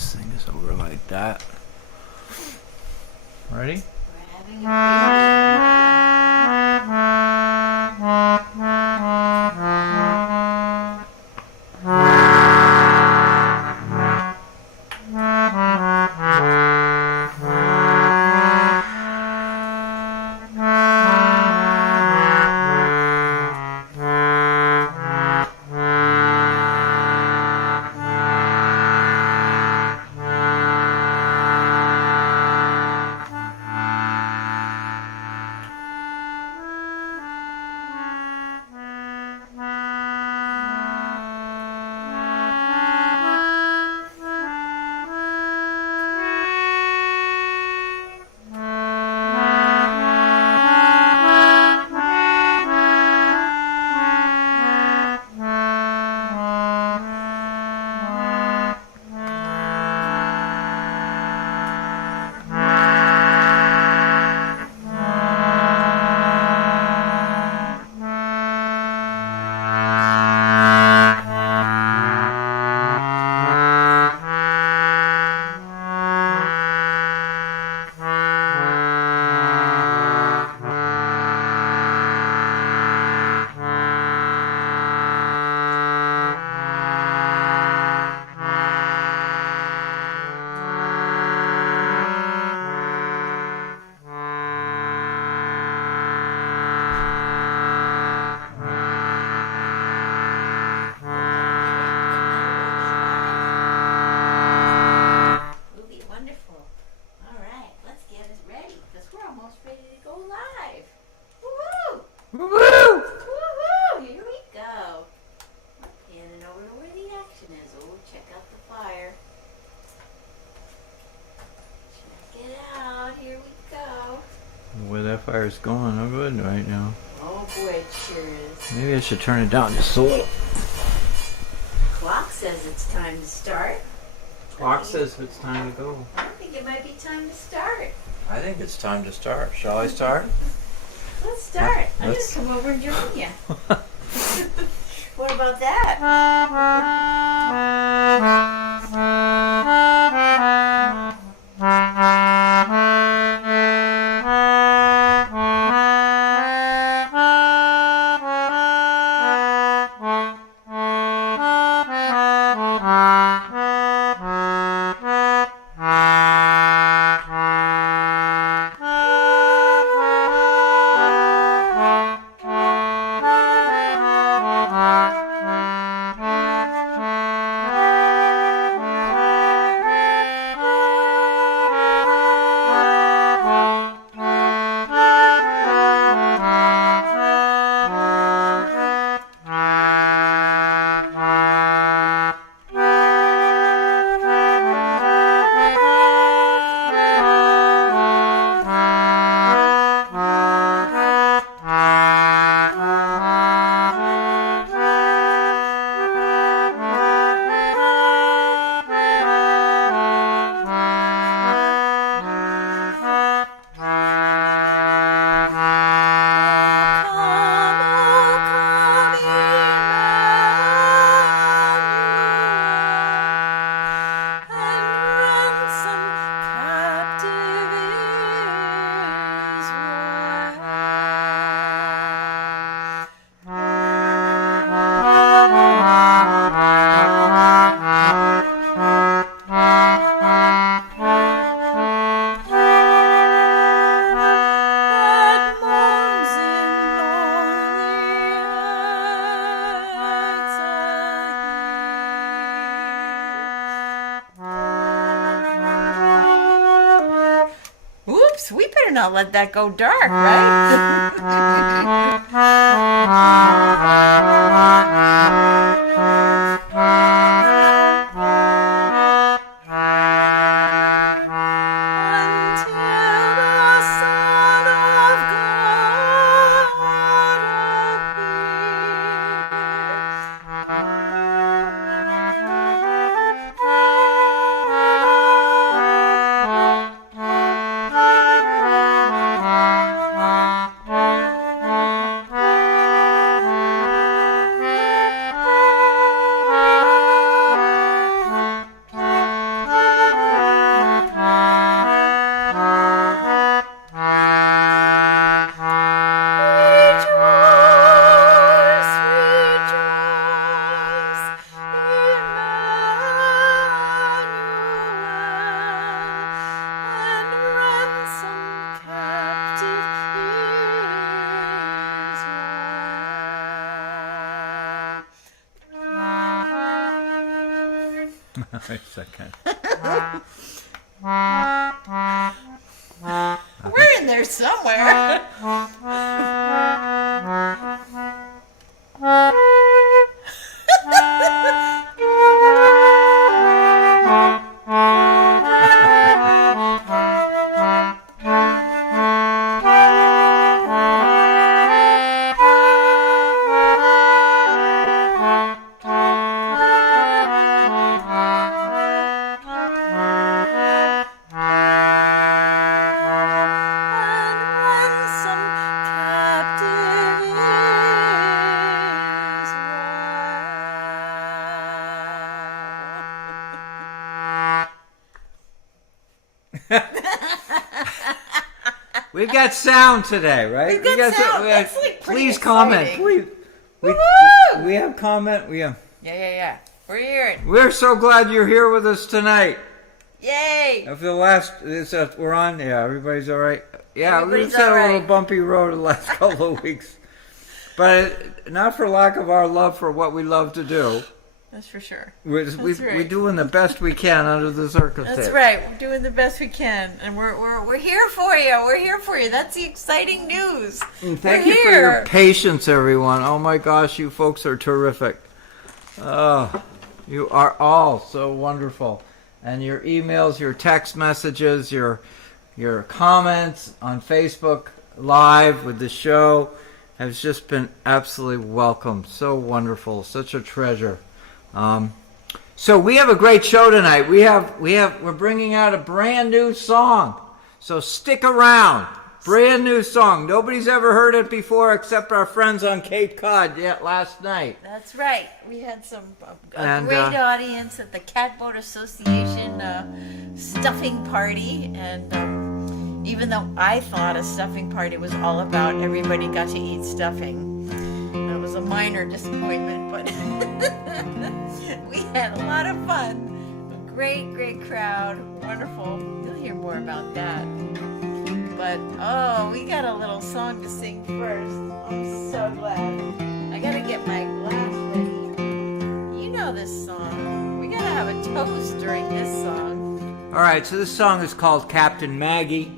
this thing is over like that. Ready? We're having Where that fire's going, no good right now. Oh boy, it sure is. Maybe I should turn it down just a little. Clock says it's time to start. Clock says it's time to go. I think it might be time to start. I think it's time to start. Shall I start? Let's start. I'm Let's- gonna come over and join you. What about that? Oops, we better not let that go dark, right? Wait a second. We're in there somewhere. We've got sound today, right? We've got sound. We have, That's, like, pretty please comment. exciting. Please. Woohoo! We have comment. Yeah. We're here. We're so glad you're here with us tonight. Yay! For the last, we're on. Yeah, everybody's all right. Yeah, Everybody's we've had all a little right. bumpy road the last couple of weeks, but not for lack of our love for what we love to do. That's for sure. We're right. doing the best we can under the circumstances. That's right. We're doing the best we can, and we're here for you. We're here for you. That's the exciting news. And thank We're you for here. your patience, everyone. Oh my gosh, you folks are terrific. You are all so wonderful. And your emails, your text messages, your comments on Facebook Live with the show has just been absolutely welcome. So wonderful. Such a treasure. So we have a great show tonight. We're bringing out a brand new song. So stick around. Brand new song. Nobody's ever heard it before except our friends on Cape Cod last night. That's right. We had a And, great audience at the Catboat Association stuffing party, and even though I thought a stuffing party was all about everybody got to eat stuffing, it was a minor disappointment, but we had a lot of fun. A great crowd. Wonderful. You'll hear more about that. But, we got a little song to sing first. I'm so glad. I gotta get my glass ready. You know this song. We gotta have a toast during this song. All right, so this song is called Captain Maggie.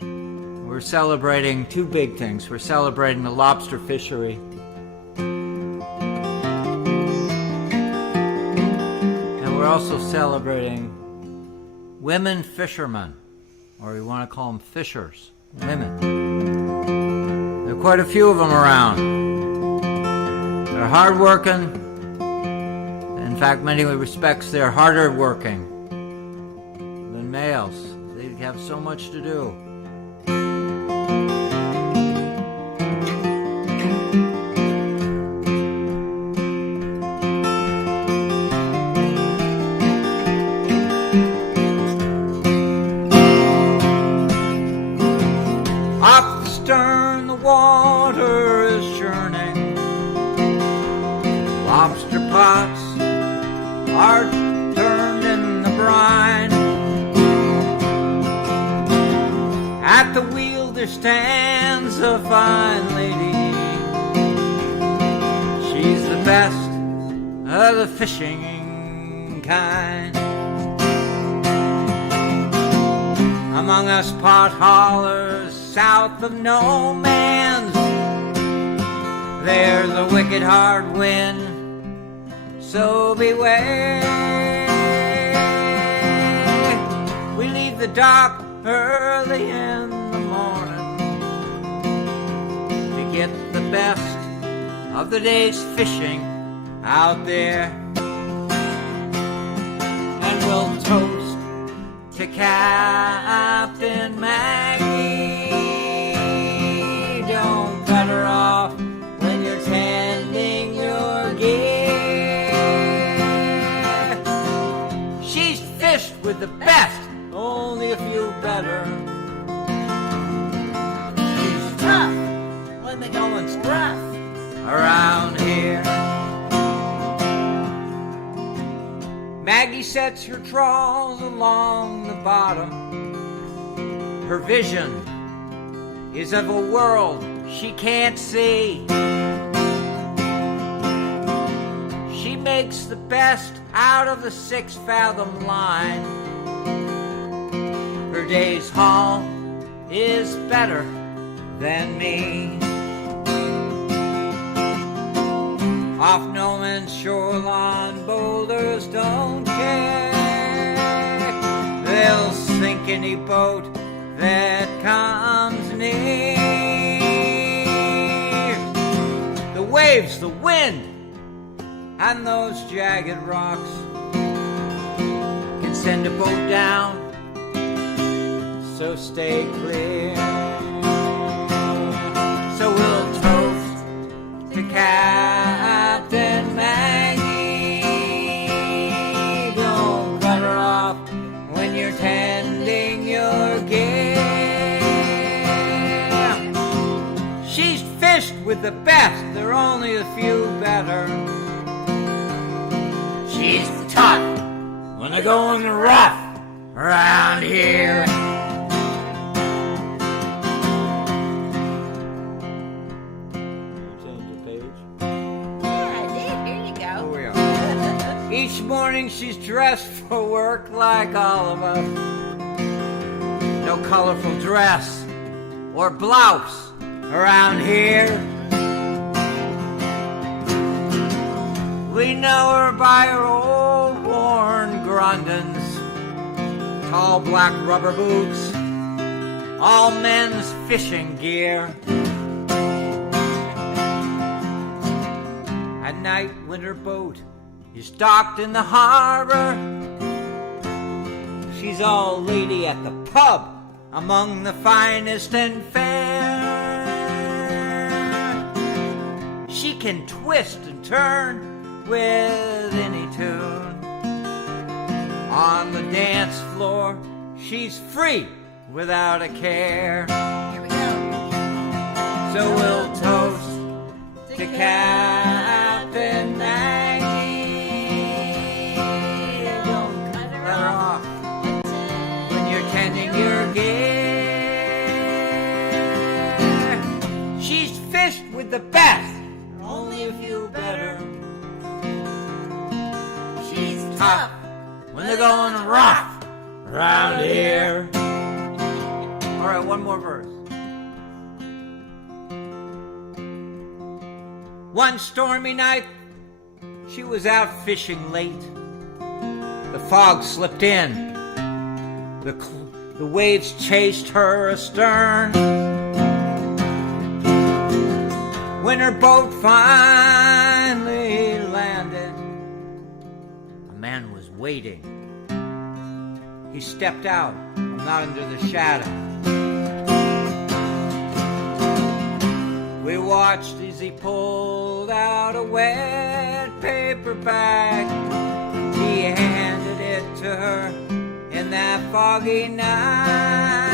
We're celebrating two big things. We're celebrating the lobster fishery. And we're also celebrating women fishermen, or you want to call them fishers, women. There are quite a few of them around. They're hardworking. In fact, many respects, they're harder working than males. They have so much to do. Off the stern, the water is churning. Lobster pots are turned in the brine. At the wheel there stands a fine lady. She's the best of the fishing kind. Among us pot haulers south of no man's, there's a wicked hard wind, so beware. We leave the dock early in the morning to get the best of the day's fishing out there, and we'll toast to Captain Maggie. Don't cut her off when you're tending your gear. She's fished with the best, only a few better. She's Tough when the No one's going's rough. around here. Maggie sets her trawls along the bottom. Her vision is of a world she can't see. She makes the best out of the 6-fathom line. Her day's haul is better than me. Off no man's shoreline, boulders don't care. They'll sink any boat that comes near. The waves, the wind, and those jagged rocks can send a boat down, so stay clear. So we'll toast to Captain Maggie. Don't cut her off when you're tending your gear. She's fished with the best, there are only a few better. She's tough when they're going rough around here. Change the page. Yeah, I did. Here you go. Oh, yeah. Each morning she's dressed for work like all of us. No colorful dress or blouse around here. We know her by her old worn Grundens, tall black rubber boots, all men's fishing gear. At night when her boat is docked in the harbor, she's all lady at the pub, among the finest and fair. She can twist and turn with any tune. On the dance floor, she's free without a care. Here we go. So we'll toast to Captain Maggie. Don't cut her off when you're tending your gear. She's fished with the best, only a few better. She's tough when they're going rough around here. All right, one more verse. One stormy night, she was out fishing late. The fog slipped in. The waves chased her astern. When her boat finally landed, a man was waiting. He stepped out from out under the shadow. We watched as he pulled out a wet paper bag. He handed it to her in that foggy night.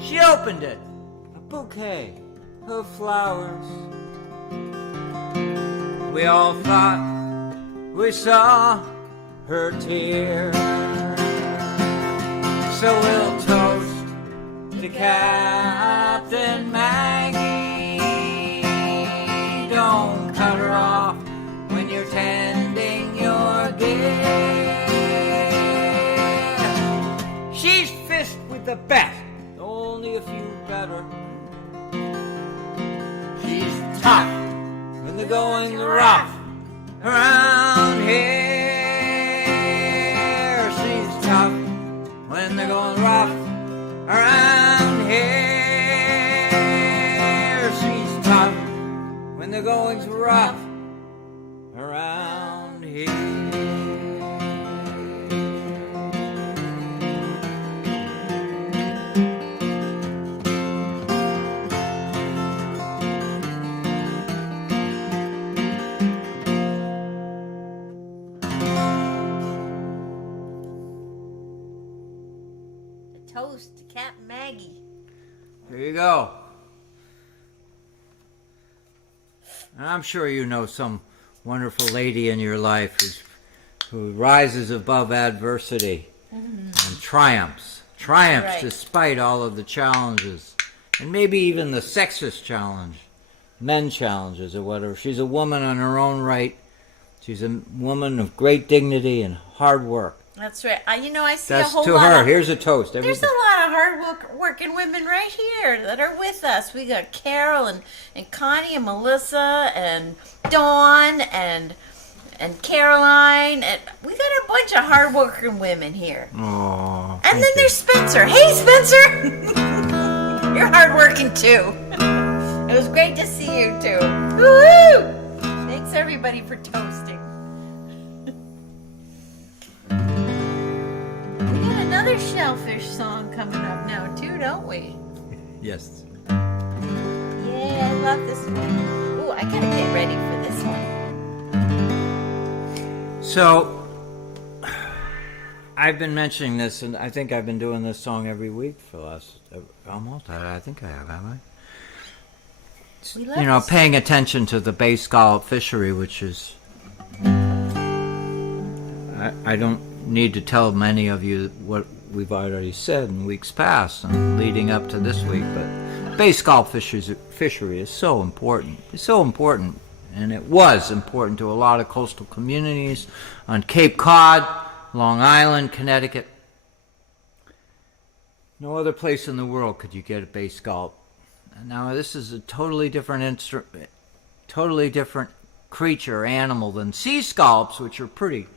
She opened it, a bouquet of flowers. We all thought we saw her tear. So we'll toast to Captain Maggie. Don't cut her off when you're tending your gear. She's fished with the best, only a few better. She's tough when the going's rough around here. She's tough when they're going rough around here. She's tough when the going's rough around here. Toast to Cat Maggie. There you go. And I'm sure you know some wonderful lady in your life who rises above adversity and triumphs Right. despite all of the challenges, and maybe even the sexist challenge, men challenges or whatever. She's a woman in her own right, She's a woman of great dignity and hard work. That's right. I see That's a whole to lot her. of... Here's a toast. There's a lot of hard-working women right here that are with us. We got Carol and Connie and Melissa and Dawn and Caroline. And we got a bunch of hard-working women here. Oh, and then there's Spencer. Hey, Spencer! You're hard-working, too. It was great to see you, too. Woo-hoo! Thanks, everybody, for toasting. Another shellfish song coming up now too, don't we? Yes. Yeah, I love this one. Ooh, I gotta get ready for this one. So, I've been mentioning this, and I think I've been doing this song every week for the last almost. I think I have, haven't I? We love this. Paying attention to the bay scallop fishery, which is. I don't need to tell many of you what we've already said in weeks past and leading up to this week, but bay scallop fishery is so important. It's so important, and it was important to a lot of coastal communities on Cape Cod, Long Island, Connecticut. No other place in the world could you get a bay scallop. Now, this is a totally different creature, animal than sea scallops, which are pretty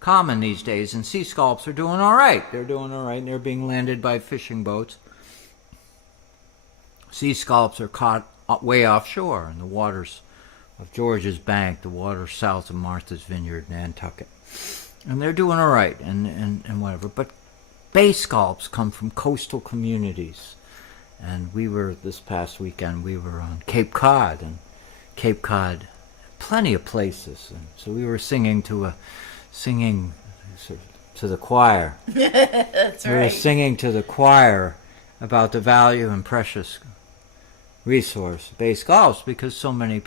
common these days, and sea scallops are doing all right. They're doing all right, and they're being landed by fishing boats. Sea scallops are caught way offshore in the waters of George's Bank, the waters south of Martha's Vineyard, Nantucket. And they're doing all right, and whatever. But bay scallops come from coastal communities. And this past weekend, we were on Cape Cod, plenty of places. And so we were singing to the choir. That's right. We were singing to the choir about the value and precious resource, bay scallops, because so many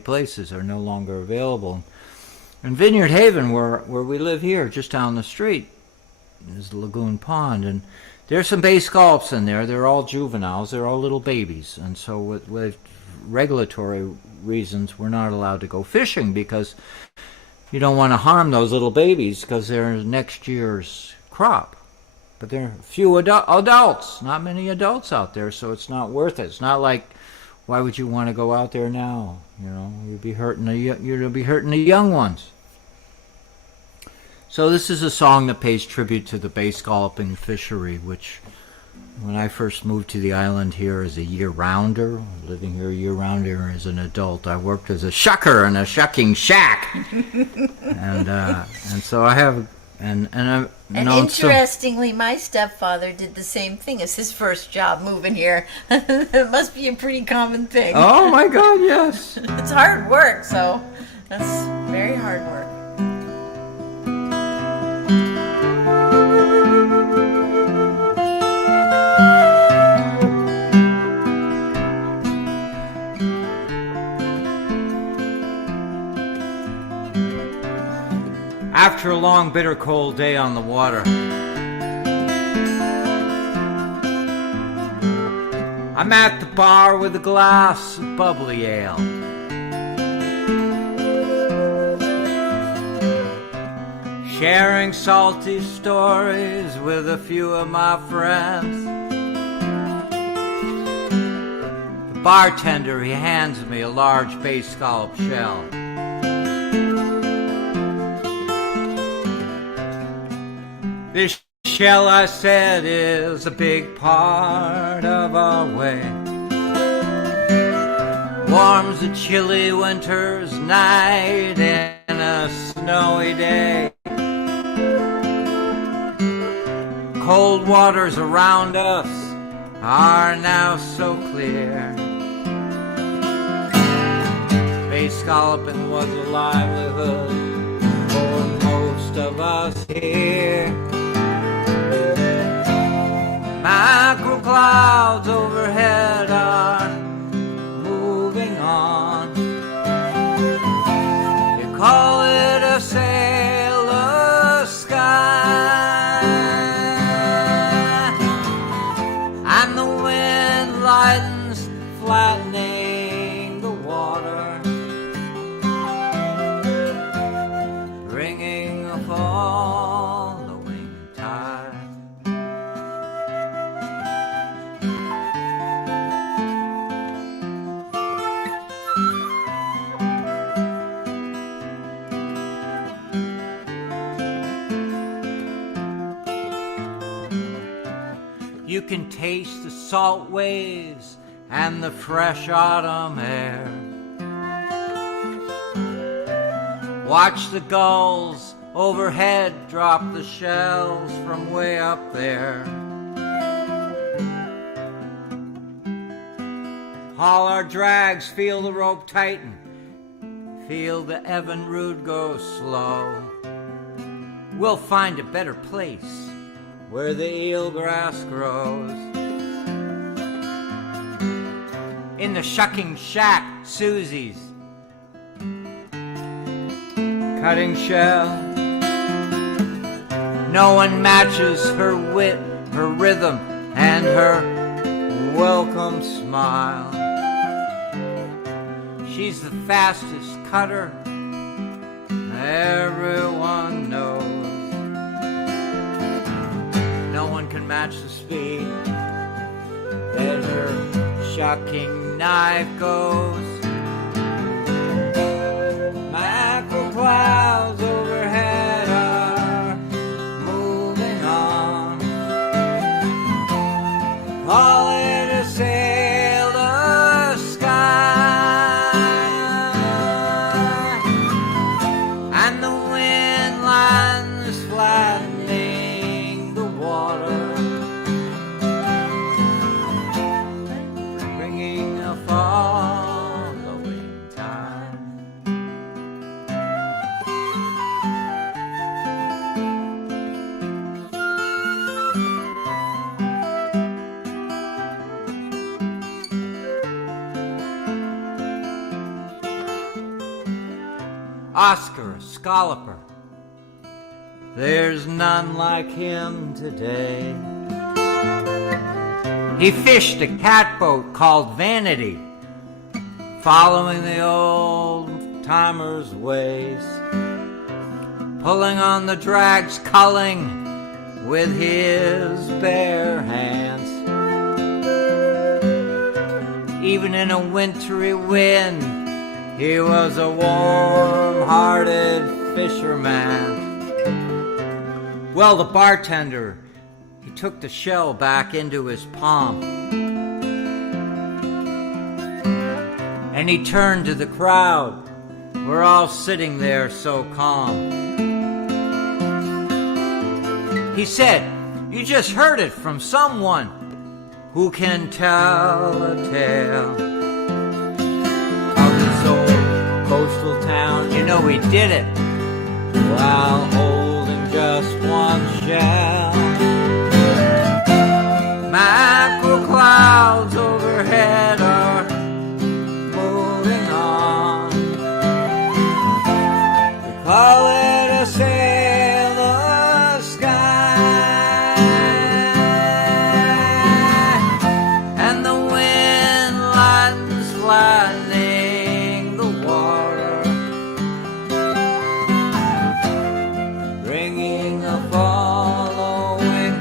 places are no longer available. In Vineyard Haven, where we live here, just down the street, is the Lagoon Pond, and there's some bay scallops in there. They're all juveniles. They're all little babies, and so with regulatory reasons, we're not allowed to go fishing because you don't want to harm those little babies because they're next year's crop. But there are few adults, not many adults out there, so it's not worth it. It's not like, why would you want to go out there now? You'd be hurting the young ones. So this is a song that pays tribute to the bay scalloping fishery, which when I first moved to the island here as a year-rounder, living here year-rounder as an adult, I worked as a shucker in a shucking shack. and so I have... And interestingly, my stepfather did the same thing as his first job moving here. It must be a pretty common thing. Oh my God, yes. It's hard work, so that's very hard work. After a long, bitter, cold day on the water, I'm at the bar with a glass of bubbly ale. Sharing salty stories with a few of my friends. The bartender, he hands me a large bay scallop shell. This shell, I said, is a big part of our way. Warms a chilly winter's night and a snowy day. Cold waters around us are now so clear. Bay scalloping was a livelihood for most of us here. Mackerel clouds overhead are moving on. You call it a sailor's sky, and the wind lightens, flattening the water. You can taste the salt waves and the fresh autumn air. Watch the gulls overhead drop the shells from way up there. Haul our drags, feel the rope tighten, feel the Evan Rood go slow. We'll find a better place where the eelgrass grows. In the shucking shack, Susie's cutting shell. No one matches her wit, her rhythm, and her welcome smile. She's the fastest cutter everyone knows. No one can match the speed that her shocking knife goes. Mackerel clouds overhead are moving on. Call it a sailor's sky, and the wind lines flattening the water, bringing a following tide. Oscar, a scalloper, there's none like him today. He fished a catboat called Vanity, following the old timer's ways, pulling on the drags, culling with his bare hands. Even in a wintry wind, he was a warm-hearted fisherman. Well, the bartender, he took the shell back into his palm, and he turned to the crowd. We're all sitting there so calm. He said, "You just heard it from someone who can tell a tale of this old coastal town." You know, he did it while holding just one shell. Mackerel clouds overhead are moving on. We call it a sailor's sky, and the wind lightens flattening the water, bringing a following,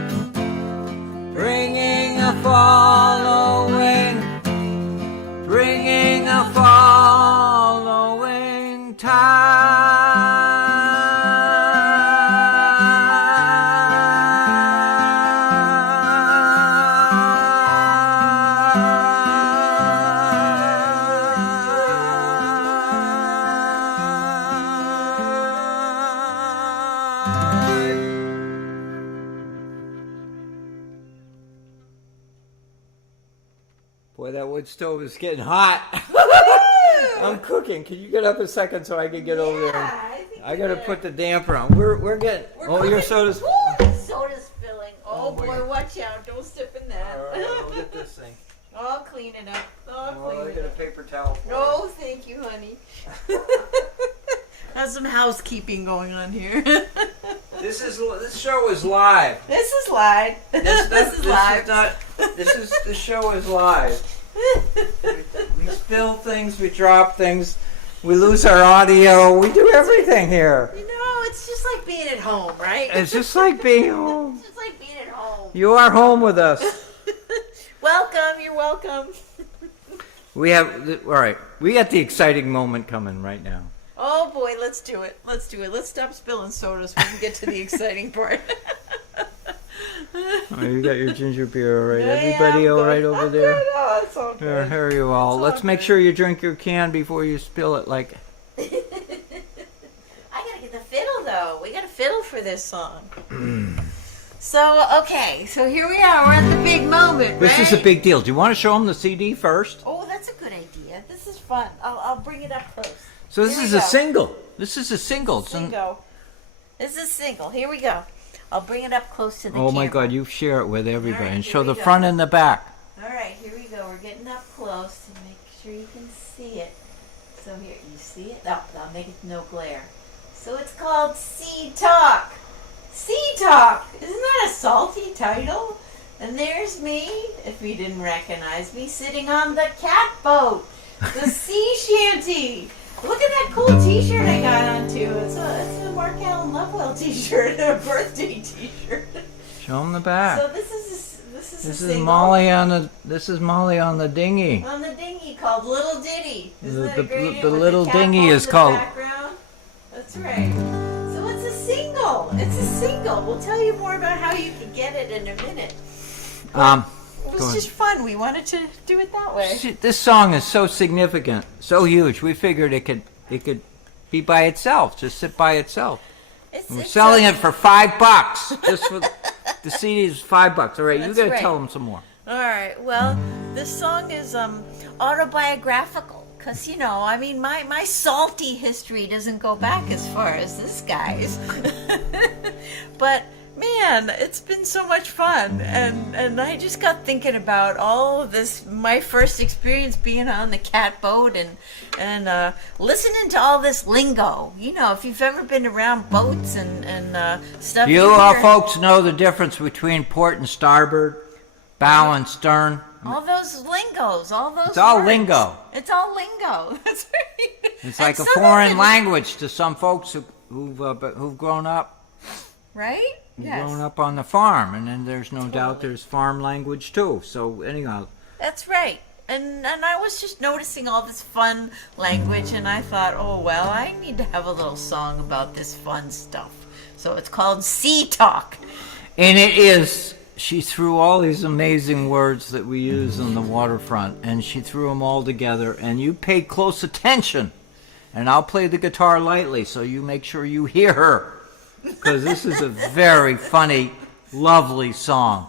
bringing a following, bringing a following Boy, that wood stove is getting hot. I'm cooking. Can you get up a second so I can get over there? I gotta put the damper on. We're getting. Your soda's. Ooh, the soda's spilling. Oh boy. boy, watch out! Don't step in that. All right, I'll get this thing. I'll clean it up. I'll I'll clean get it a up. paper towel for No, thank you, honey. Have some housekeeping going on here. This show is live. This is live. This is live. The show is live. We spill things, we drop things, we lose our audio, we do everything here. You know, it's just like being at home, right? It's just like being home. It's just like being at home. You are home with us. Welcome, you're welcome. We got the exciting moment coming right now. Oh boy, let's do it. Let's do it. Let's stop spilling soda so we can get to the exciting part. Oh, you got your ginger beer all right. Yeah, Everybody I'm all good. right over I'm there? good. Oh, it's all good. Here you all. It's Let's all make good. sure you drink your can before you spill it. Like, I gotta get the fiddle though. We got a fiddle for this song. So here we are. We're at the big moment, this right? is a big deal. Do you want to show them the CD first? Oh, that's a good idea. This is fun. I'll bring it up close. So this Here we is a go. single. This is a single. It's an- This is single. Here we go. I'll bring it up close to the oh my camera. God! You share it with everybody All right, and here show we the go. front and the back. All right, here we go. We're getting up close to make sure you can see it. So here, you see it? No, I'll make it no glare. So it's called Sea Talk. Sea Talk. Isn't that a salty title? And there's me, if you didn't recognize me, sitting on the catboat, the sea shanty. Look at that cool T-shirt I got on too. It's a Markel and Lovewell T-shirt, a birthday T-shirt. Show them the back. So this is This a is single Molly on the. This is Molly on the dinghy. on the dinghy called Little Ditty. Isn't that a great name The with little cat dinghy boat in is the called. background? That's right. So it's a single. It's a single. We'll tell you more about how you can get it in a minute. It Go was ahead. just fun. We wanted to do it that way. See, this song is so significant, so huge. We figured it could be by itself, just sit by itself. We're selling it for $5. Just for the CD is $5. All right, you That's got to right. tell them some more. All right. Well, this song is autobiographical because I mean, my salty history doesn't go back as far as this guy's. But man, it's been so much fun, and I just got thinking about all of this. My first experience being on the catboat and listening to all this lingo. If you've ever been around boats and stuff, You hear folks know the difference between port and starboard, bow and stern. all those lingos, all those. It's all words. lingo. It's all lingo. That's right. It's And like a some of foreign it- language to some folks who've grown up. right? Yes. Grown up on the farm, and then there's no doubt Totally. there's farm language too. So anyhow, That's right. And I was just noticing all this fun language, and I thought, oh, well, I need to have a little song about this fun stuff. So it's called Sea Talk. and it is. She threw all these amazing words that we use on the waterfront, and she threw them all together. And you pay close attention, and I'll play the guitar lightly, so you make sure you hear her, because this is a very funny, lovely song.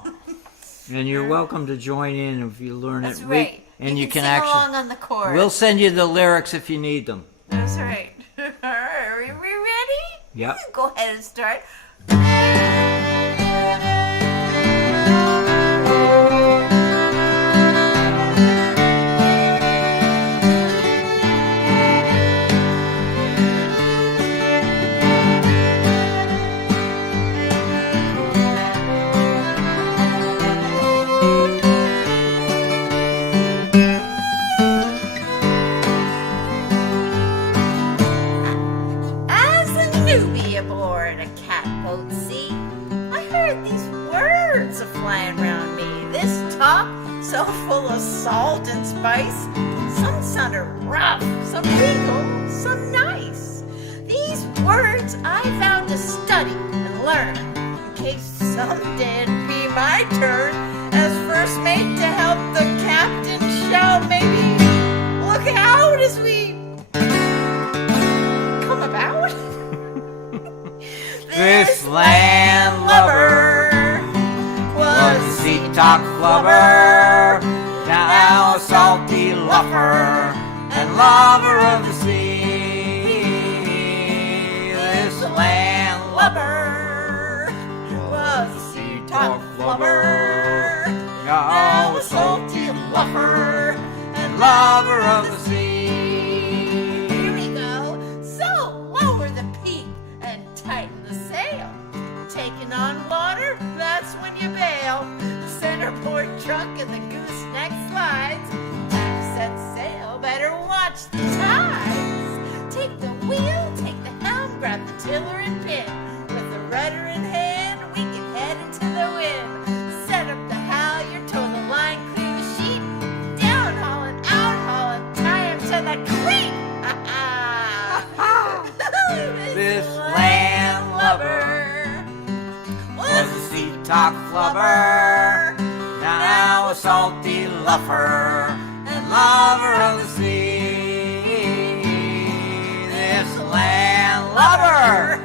And you're welcome to join in if you learn That's it. right. And you can sing actually. along on the chorus. We'll send you the lyrics if you need them. That's right. All right. Are we ready? Yep. Go ahead and start. As a newbie aboard a catboat sea, I heard these words a flying round me. This talk so full of salt and spice. Some sounded rough, some legal, some nice. These words I vowed to study and learn, in case someday it'd be my turn as first mate to help the captain shout. Maybe look out as we come about. This landlubber was a sea talk flubber, now a salty luffer and lover of the sea. This landlubber was a sea talk flubber, now a salty luffer and lover of the sea. Here we go. So lower the peak and tighten the sail. Taking on water, that's when you bail. The centerboard trunk and the gooseneck slides. Time to set sail, better watch the tides. Take the wheel, take the helm, grab the tiller and pin. With the rudder in hand, we can head into the wind. Set up the halyard, tow the line clear the sheet. Down hauling, out hauling, tie him to the cleat. This landlubber was a sea talk flubber, now a salty lover and lover of the sea. This land lover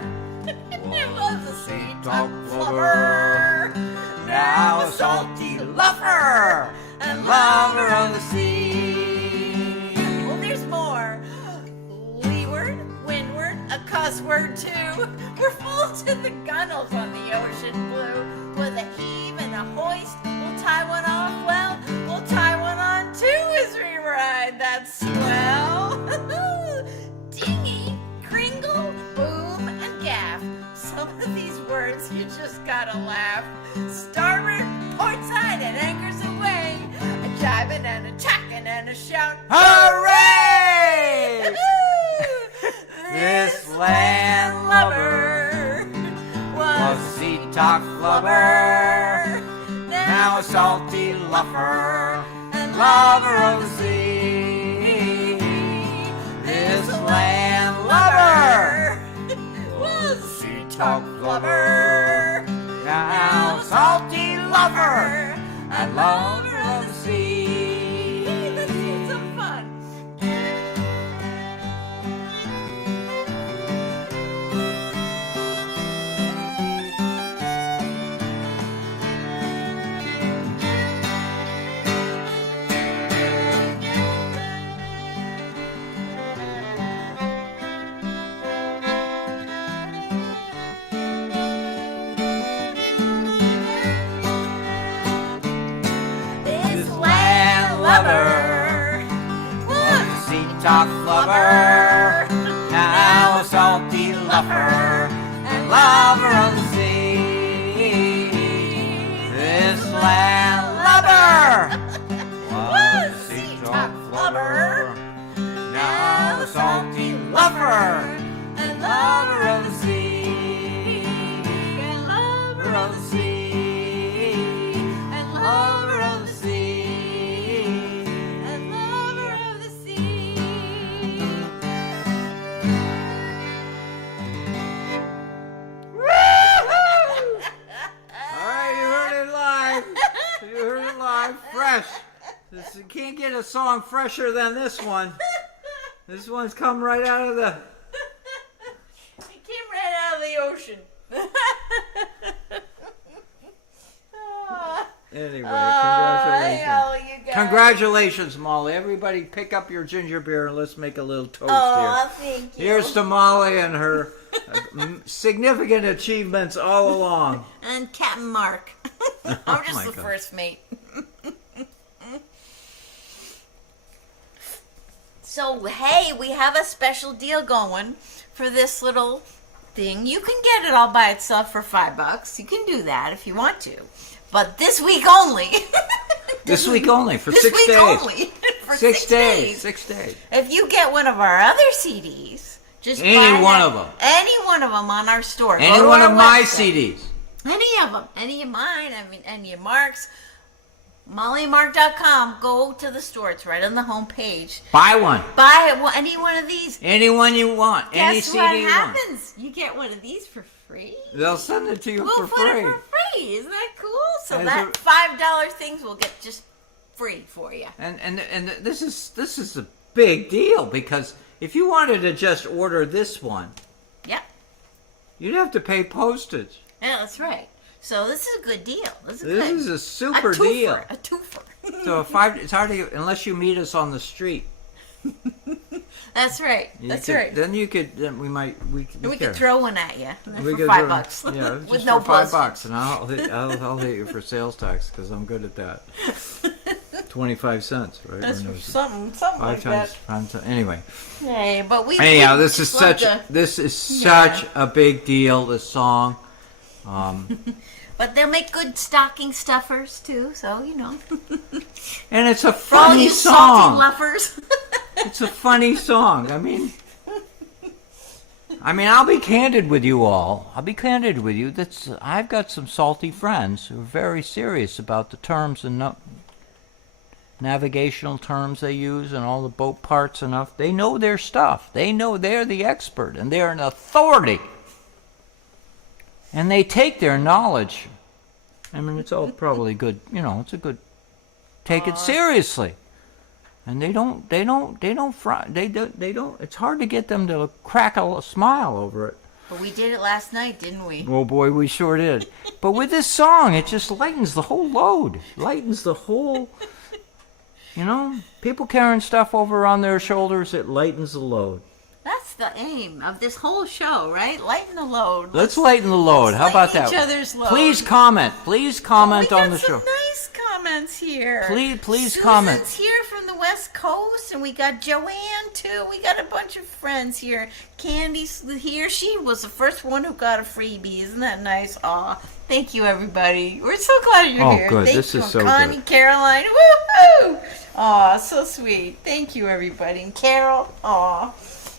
was a sea talk talk flubber, flubber, now a salty lover and lover of the sea. Well, there's more. Leeward, windward, a cuss word too. We're full to the gunnels on the ocean blue. With a heave and a hoist, we'll tie one off well. We'll tie one on too as we ride that swell. Dinghy, kringle, boom, and gaff. Some of these words you just gotta laugh. Starboard, port side, and anchors away. A jibing and a tacking and a shout. Hooray! This land lover was a sea talk flubber, now a salty lover and lover of the sea. This land lover was a sea talk flubber, now a salty lover and lover of the sea. Let's do some fun. This land lover Was a sea talk flubber, now a salty lover and lover of the sea. This land lover was a sea talk flubber, now a salty lover and lover of the sea. and lover Lover of the sea, and lover of the sea. and lover of the sea. All right, you heard it live. You heard it live, fresh. You can't get a song fresher than this one. This one's come right out of the. It came right out of the ocean. Anyway, Hey, congratulations. all you guys. Congratulations, Molly. Everybody pick up your ginger beer and let's make a little toast Oh, here. thank you. Here's to Molly and her significant achievements all along. And Captain Mark. I'm just my the God. first mate. So, hey, we have a special deal going for this little thing. You can get it all by itself for $5. You can do that if you want to. But this week only. This week only for This 6 week days. only. For 6 days. 6 days. If you get one of our other CDs, just Any buy one that- of 'em. Any one of them on our store. Go Any to one our of my website. CDs. Any of them. Any of mine. I mean, any of Mark's. MollyandMark.com. Go to the store. It's right on the home page. Buy one. Buy any one of these. Any one you want. Any Guess CD what you want. happens? You get one of these for free. They'll send it to you We'll for put free. it for free. Isn't that cool? So Is that it- $5 things will get just free for you. And this is a big deal because if you wanted to just order this one, Yep. you'd have to pay postage. Yeah, that's right. So this is a good deal. This This good. is a super twofer, deal. A twofer. So it's hard to get, unless you meet us on the street. That's right. You That's could- right. Then you could. Then we might. We We care. could throw one at you We for could $5. throw- Yeah, with just no for $5, postage. and I'll hit you for sales tax because I'm good at that. 25 cents, right? That's Or no, is it something five like times. Anyway. that. Hey, but we. Anyhow, we this is just love such a big deal. This song. But they'll make good stocking stuffers too. So you know, And it's a for all funny you salty song. luffers. It's a funny song. I mean, I'll be candid with you all. I'll be candid with you. I've got some salty friends who are very serious about the terms and navigational terms they use and all the boat parts and stuff. They know their stuff. They know they're the expert and they're an authority. And they take their knowledge I mean, it's all probably good. You know, it's a good. Take it seriously, and they don't. It's hard to get them to crack a smile over it. But we did it last night, didn't we? Oh boy, we sure did. But with this song, it just lightens the whole load. Lightens the whole. You know, people carrying stuff over on their shoulders, it lightens the load. That's the aim of this whole show, right? Lighten the load. Let's lighten the load. How about that? Each other's load. Please comment. Please comment on the show. We got some nice comments here. Please comment. Susan's here from the West Coast, and we got Joanne too. We got a bunch of friends here. Candy's here. She was the first one who got a freebie. Isn't that nice? Aw, thank you, everybody. We're so glad you're here. Good. Thank This you. is so Connie, good. Caroline. Woohoo! Aw, so sweet. Thank you, everybody. And Carol. Aw.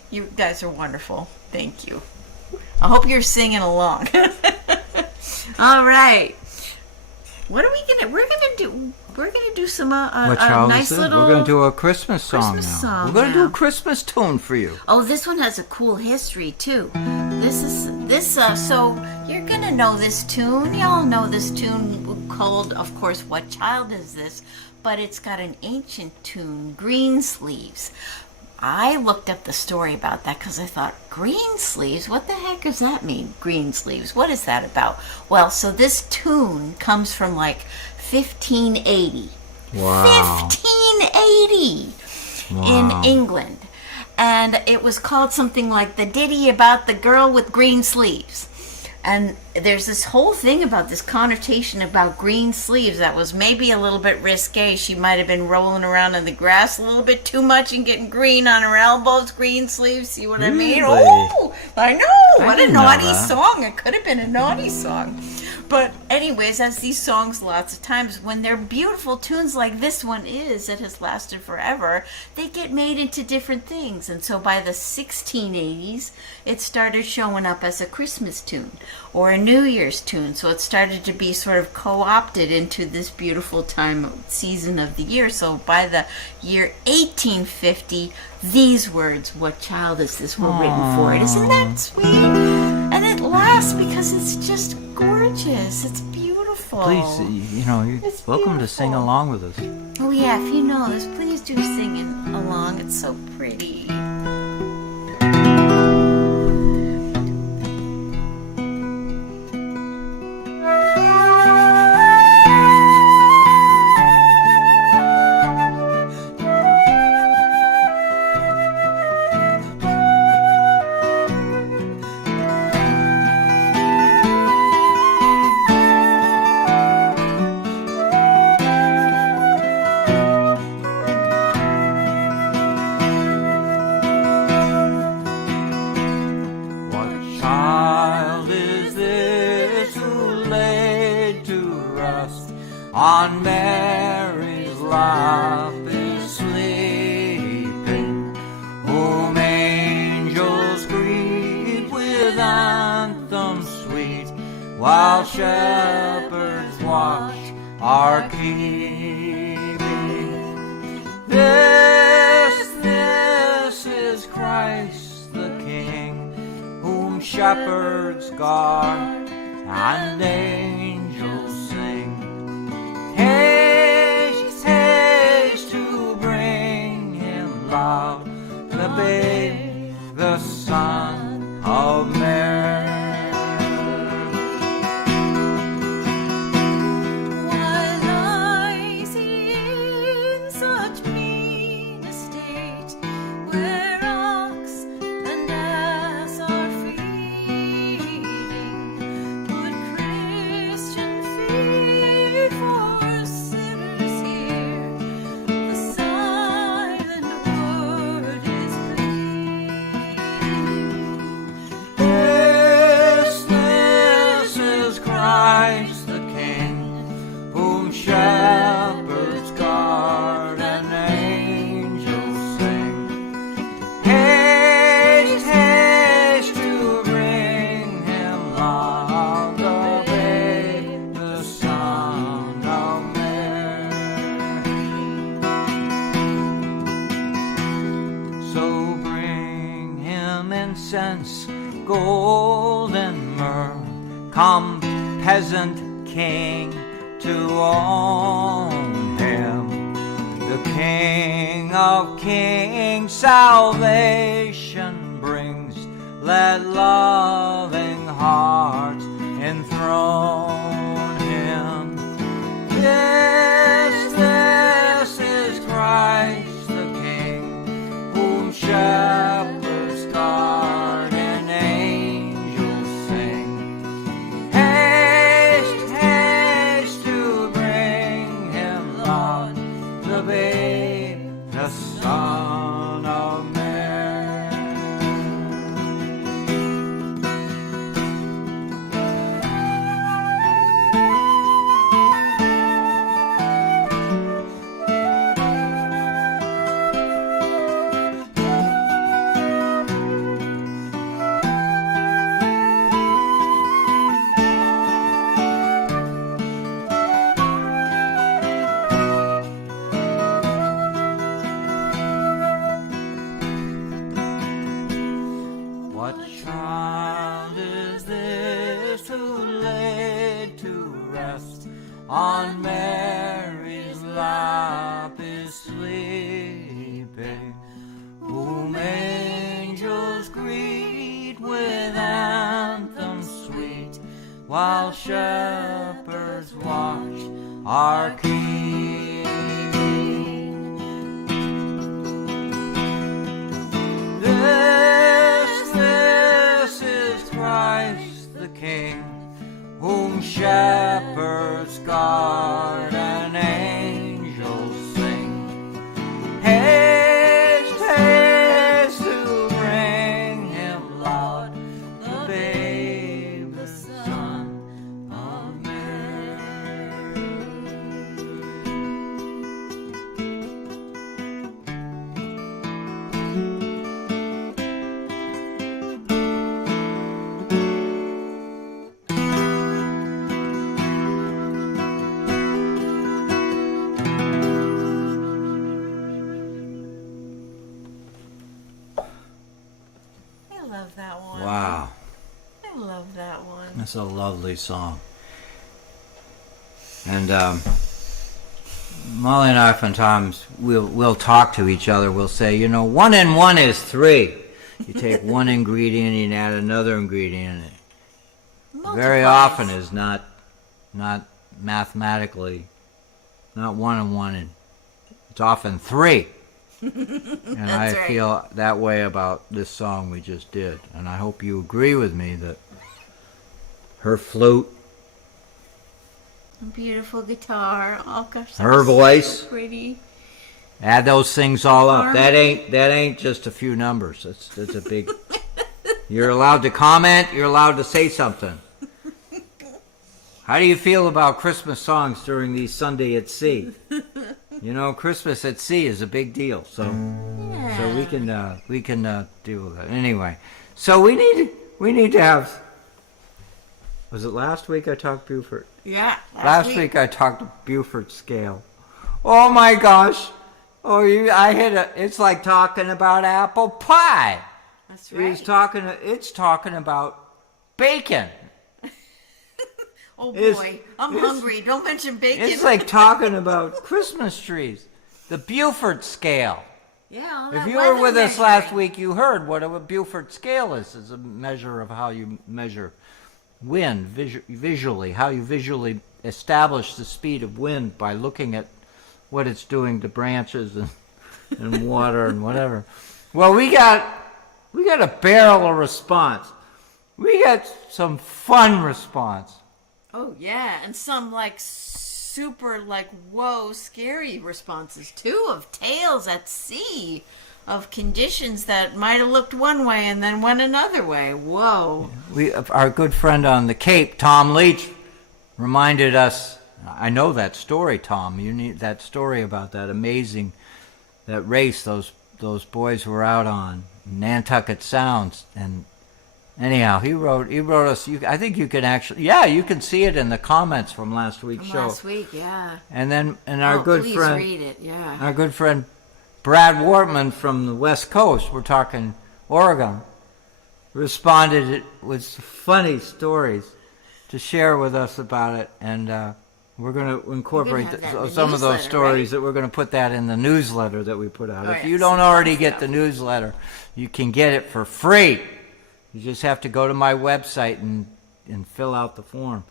You guys are wonderful. Thank you. I hope you're singing along. All right. What are we gonna? We're gonna do some What a child nice is this? little. We're gonna do a Christmas song Christmas now. song We're gonna do now. a Christmas tune for you. Oh, this one has a cool history too. So you're gonna know this tune. Y'all know this tune called, of course, What Child Is This? But it's got an ancient tune, Green Sleeves. I looked up the story about that because I thought, green sleeves? What the heck does that mean, green sleeves? What is that about? Well, so this tune comes from like 1580. Wow. 1580 Wow. in England. And it was called something like The Ditty About the Girl with Green Sleeves. And there's this whole thing about this connotation about green sleeves that was maybe a little bit risque. She might have been rolling around in the grass a little bit too much and getting green on her elbows, green sleeves. See what I mean? Really? Oh, I know. What a didn't know naughty that. song. It could have been a naughty song. But anyways, as these songs lots of times, when they're beautiful tunes like this one is, that has lasted forever, they get made into different things. And so by the 1680s, it started showing up as a Christmas tune or a New Year's tune. So it started to be sort of co-opted into this beautiful season of the year. So by the year 1850, these words, "What child is this?" were written for it. Isn't that sweet? And it lasts because it's just gorgeous. It's beautiful. Please, you're It's welcome to sing beautiful. along with us. Oh yeah, if you know this, please do sing it along. It's so pretty. What child is this who laid to rest on Mary's lap is sleeping, whom angels greet with anthems sweet, while shepherds watch are keeping. This is Christ the King, whom shepherds guard and angels sing. Haste, haste to bring him love, the babe, the Son of Mary. Why lies he in such mean estate, where ox and ass are feeding? Would Christian feed for sinners here? The silent word is pleading. This is Christ the King, whom shepherds guard and angels sing. Haste, haste to bring him love, the babe, the Son of Mary. So bring him incense, gold and myrrh. Come, peasant king, to own him, the King of Kings, salvation brings. Let loving hearts enthrone him. This is Christ the King, whom shepherds guard and angels sing. Haste, haste to bring him, Lord, the babe, the Son of Man. What child is this who laid to rest on Mary's lap is sleeping, whom angels greet with anthems sweet, while shepherds watch our King. This is Christ the King, whom shepherds guard and angels sing. Haste, haste to bring him, Lord, the babe, the Son of Man. I love that one. Wow, I love that one. that's a lovely song. And Molly and I oftentimes we'll talk to each other. We'll say, 1 and 1 is 3. You take one ingredient and add another ingredient. Very often is not mathematically, not 1 and 1, and it's often 3. And I right. feel that way about this song we just did. And I hope you agree with me that her flute, Beautiful guitar. Oh gosh, that her was voice, so pretty. add those things all up. Harmony. That ain't just a few numbers. That's a big. You're allowed to comment. You're allowed to say something. How do you feel about Christmas songs during these Sunday at Sea? Christmas at sea is a big deal. So we can deal with it anyway. So we need to have. Was it last week I talked Buford? Yeah. Last week I talked Buford scale. Oh my gosh! I hit it. It's like talking about apple pie. That's right. It's talking about bacon. Oh boy, I'm hungry. Don't mention bacon. It's like talking about Christmas trees. The Buford scale. Yeah. If you were with us last week, you heard what a Buford scale is. It's a measure of how you measure wind visually, how you visually establish the speed of wind by looking at what it's doing to branches and water and whatever. Well, we got a barrel of response. We got some fun response. Oh yeah, and some super whoa scary responses too, of tales at sea, of conditions that might have looked one way and then went another way. Whoa. Our good friend on the Cape, Tom Leach, reminded us. I know that story, Tom. You need that story about that race those boys were out on Nantucket Sounds. And anyhow, he wrote us. I think you can actually, you can see it in the comments from last week's show. Last week, yeah. And our good please friend, read it, yeah. Our good friend Brad Wortman from the West Coast, we're talking Oregon, responded with funny stories to share with us about it, and We're going to incorporate have that in the some of those newsletter, stories that we're going to put that in the newsletter that we put out. Oh, If yeah, you don't some already fun get stuff. the newsletter, you can get it for free. You just have to go to my website and fill out the form.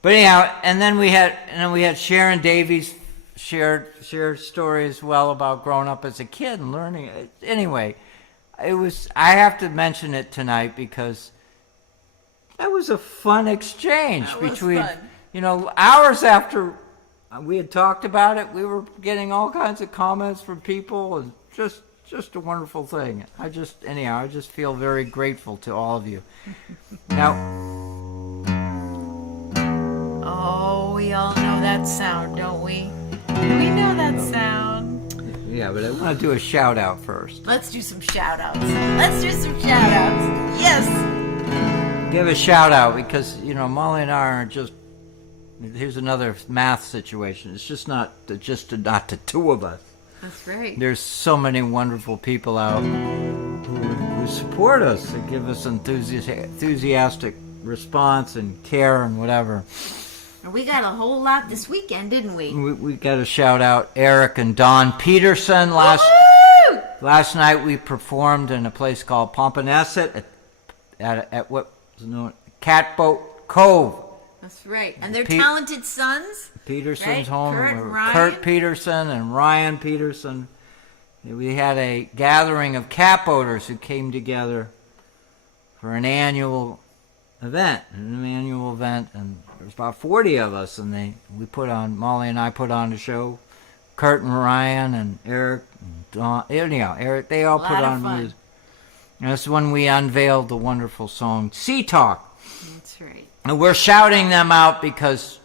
But anyhow, and then we had Sharon Davies shared story as well about growing up as a kid and learning. Anyway, I have to mention it tonight because that was a fun exchange That was between, fun. Hours after we had talked about it, we were getting all kinds of comments from people, and just a wonderful thing. I just feel very grateful to all of you. Now, Oh, we all know that sound, don't we? We know that sound. yeah, but I want to do a shout out first. Let's do some shout outs. Yes. Give a shout out because, Molly and I are just, here's another math situation. It's just not the two of us. That's right. There's so many wonderful people out who support us and give us enthusiastic response and care and whatever. And we got a whole lot this weekend, didn't we? We got to shout out Eric and Don Peterson. Last night we performed in a place called Pomponesset at what was known Catboat Cove. That's right. And their talented sons. Peterson's right? home. Kurt and Ryan. Kurt Peterson and Ryan Peterson. We had a gathering of catboaters who came together for an annual event, and there was about 40 of us, and Molly and I put on a show. Kurt and Ryan and Eric and Don, Eric, they all put on music. And that's when we unveiled the wonderful song Sea Talk. That's right. And we're shouting them out because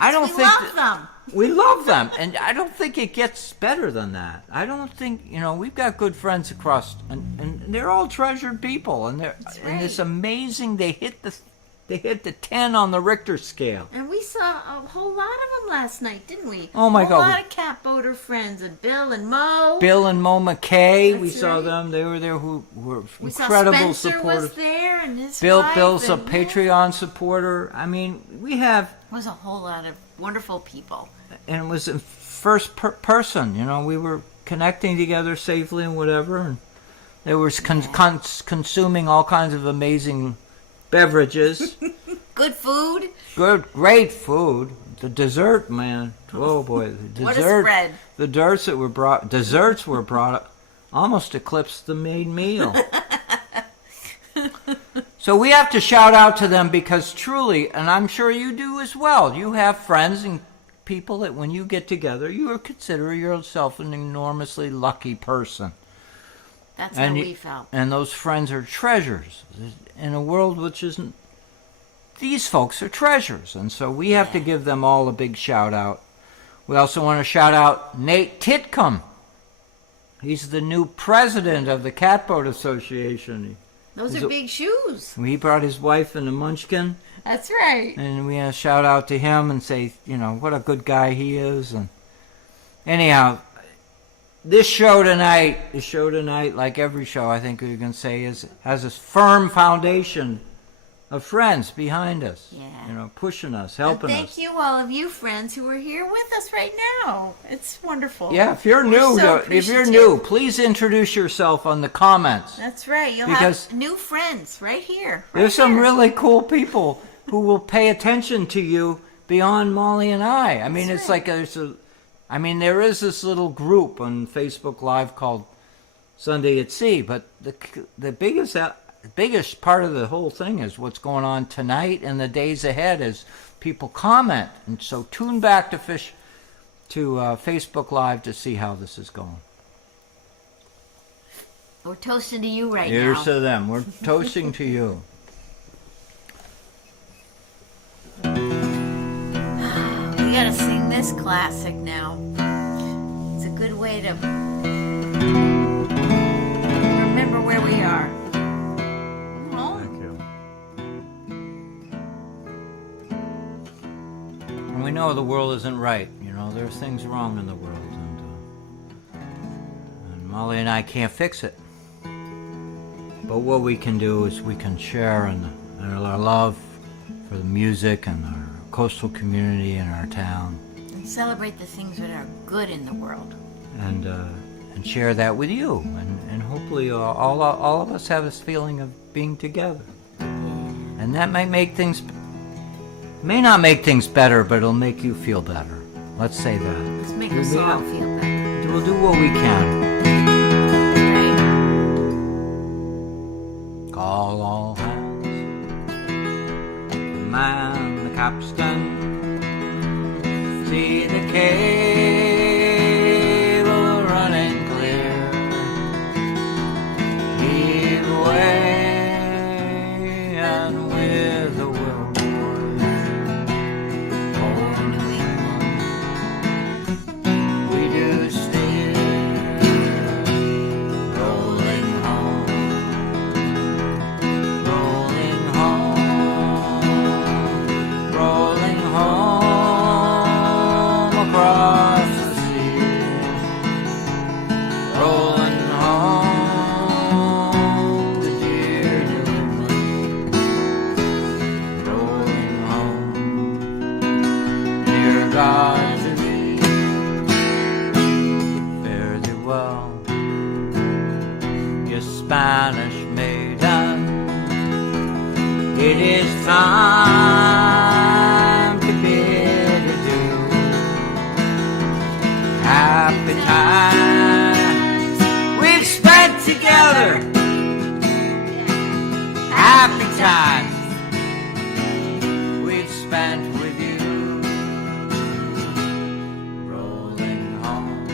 we love them. We love them, and I don't think it gets better than that. I don't think, we've got good friends across, and they're all treasured people, and and it's amazing they hit the 10 on the Richter scale. And we saw a whole lot of them last night, didn't we? Oh my God! A lot of catboater friends, and Bill and Mo. Bill and Mo McKay, we That's saw right. them. They were there, who were We incredible saw Spencer supporters. was there, and his wife. Bill's a and Patreon supporter. I mean, we have. It was a whole lot of wonderful people. And it was in first person, we were connecting together safely and whatever, and they were consuming all kinds of amazing beverages. Good food. Great food. The dessert, man. Oh boy, the dessert. What a spread. The desserts were brought almost eclipsed the main meal. So we have to shout out to them because truly, and I'm sure you do as well, you have friends and people that when you get together, you consider yourself an enormously lucky person. That's how we felt. And those friends are treasures in a world which isn't. These folks are treasures, and so we have to give them all a big shout out. We also want to shout out Nate Titcomb. He's the new president of the Catboat Association. Those are big shoes. He brought his wife in a Munchkin. That's right. And we want to shout out to him and say, what a good guy he is. And anyhow, this show tonight, like every show, I think we can say, has a firm foundation of friends behind us. Yeah. Pushing us, helping us. Thank you, all of you friends who are here with us right now. It's wonderful. Yeah, if you're new, please introduce yourself on the comments. That's right. You'll have new friends right here. There's some really cool people who will pay attention to you beyond Molly and I. I mean, it's like there is this little group on Facebook Live called Sunday at Sea, but the biggest part of the whole thing is what's going on tonight and the days ahead as people comment. And so tune back to Facebook Live to see how this is going. We're toasting to you right now. Here's to them. We're toasting to you. We gotta sing this classic now. It's a good way to remember where we are. And we know the world isn't right. There's things wrong in the world. And Molly and I can't fix it. But what we can do is we can share in our love for the music and our coastal community in our town, And celebrate the things that are good in the world. and share that with you, and hopefully all of us have this feeling of being together, and that may not make things better, but it'll make you feel better. Let's say that. Let's make us all feel better. We'll do what we can. Right? Call all hands. The man, the capstan. See the cable running clear. Heave away, and with the wheel, we do steer, rolling home, rolling home, rolling home across the sea, rolling home to dear New England, rolling home, dear God to me. Fare thee well, your Spanish maiden. It is time to bid adieu. Happy times we've spent together. Happy times we've spent with you. Rolling home,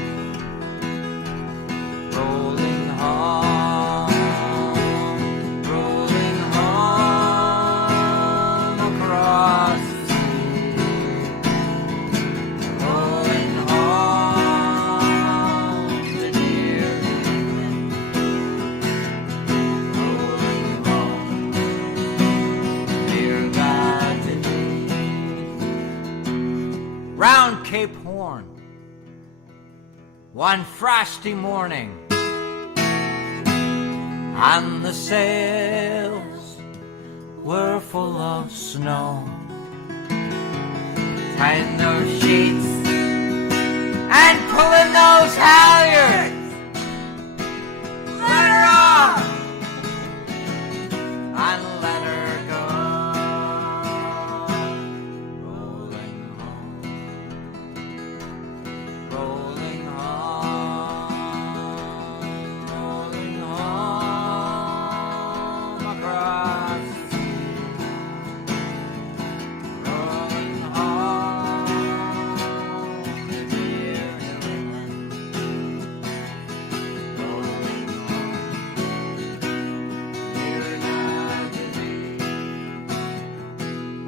rolling home, rolling home across the sea, rolling home to dear England, rolling home, dear God to thee. Round Cape Horn, one frosty morning, and the sails were full of snow. Tying those sheets and pulling those halyards, let her off and let her go. Rolling home, rolling home, rolling home across the sea, rolling home to dear New England, rolling home, dear God to thee.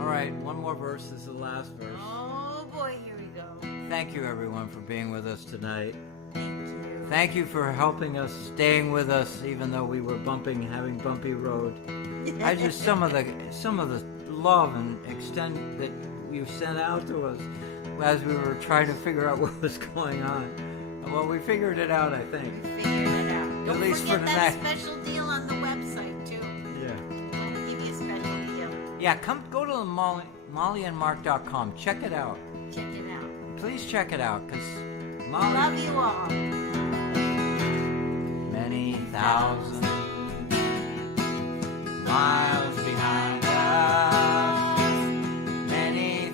All right, one more verse. This is the last verse. Oh boy, here we go. Thank you, everyone, for being with us tonight. Thank you. Thank you for helping us, staying with us, even though we were having bumpy road. I just some of the love and extent that you sent out to us as we were trying to figure out what was going on. Well, we figured it out, I think. Figured it out. Don't least forget for that tonight. special deal on the website too. Yeah. We'll give you a special deal. Yeah, go to mollyandmark.com. Check it out. Check it out. Please check it out, because Love you all. many thousand miles behind us, many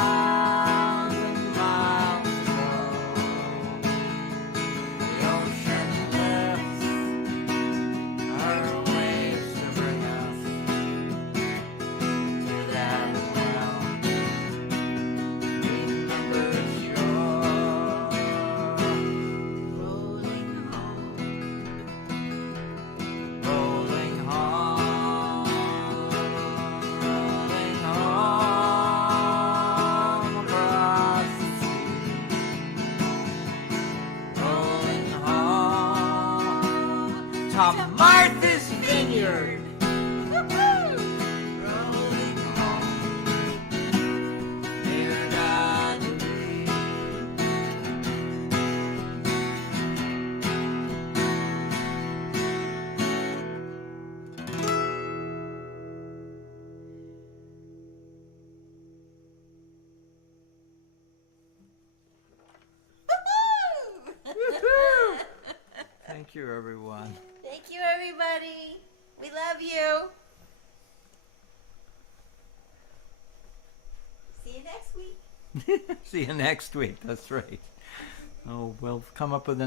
thousand miles ago, the ocean lifts her waves to bring us to that well remembered shore, rolling home, rolling home, rolling home across the sea, rolling home to Martha's Vineyard. Rolling home, dear God to thee. Thank you, everyone. Thank you, everybody. We love you. See you next week. See you next week. That's right. Oh, we'll come up with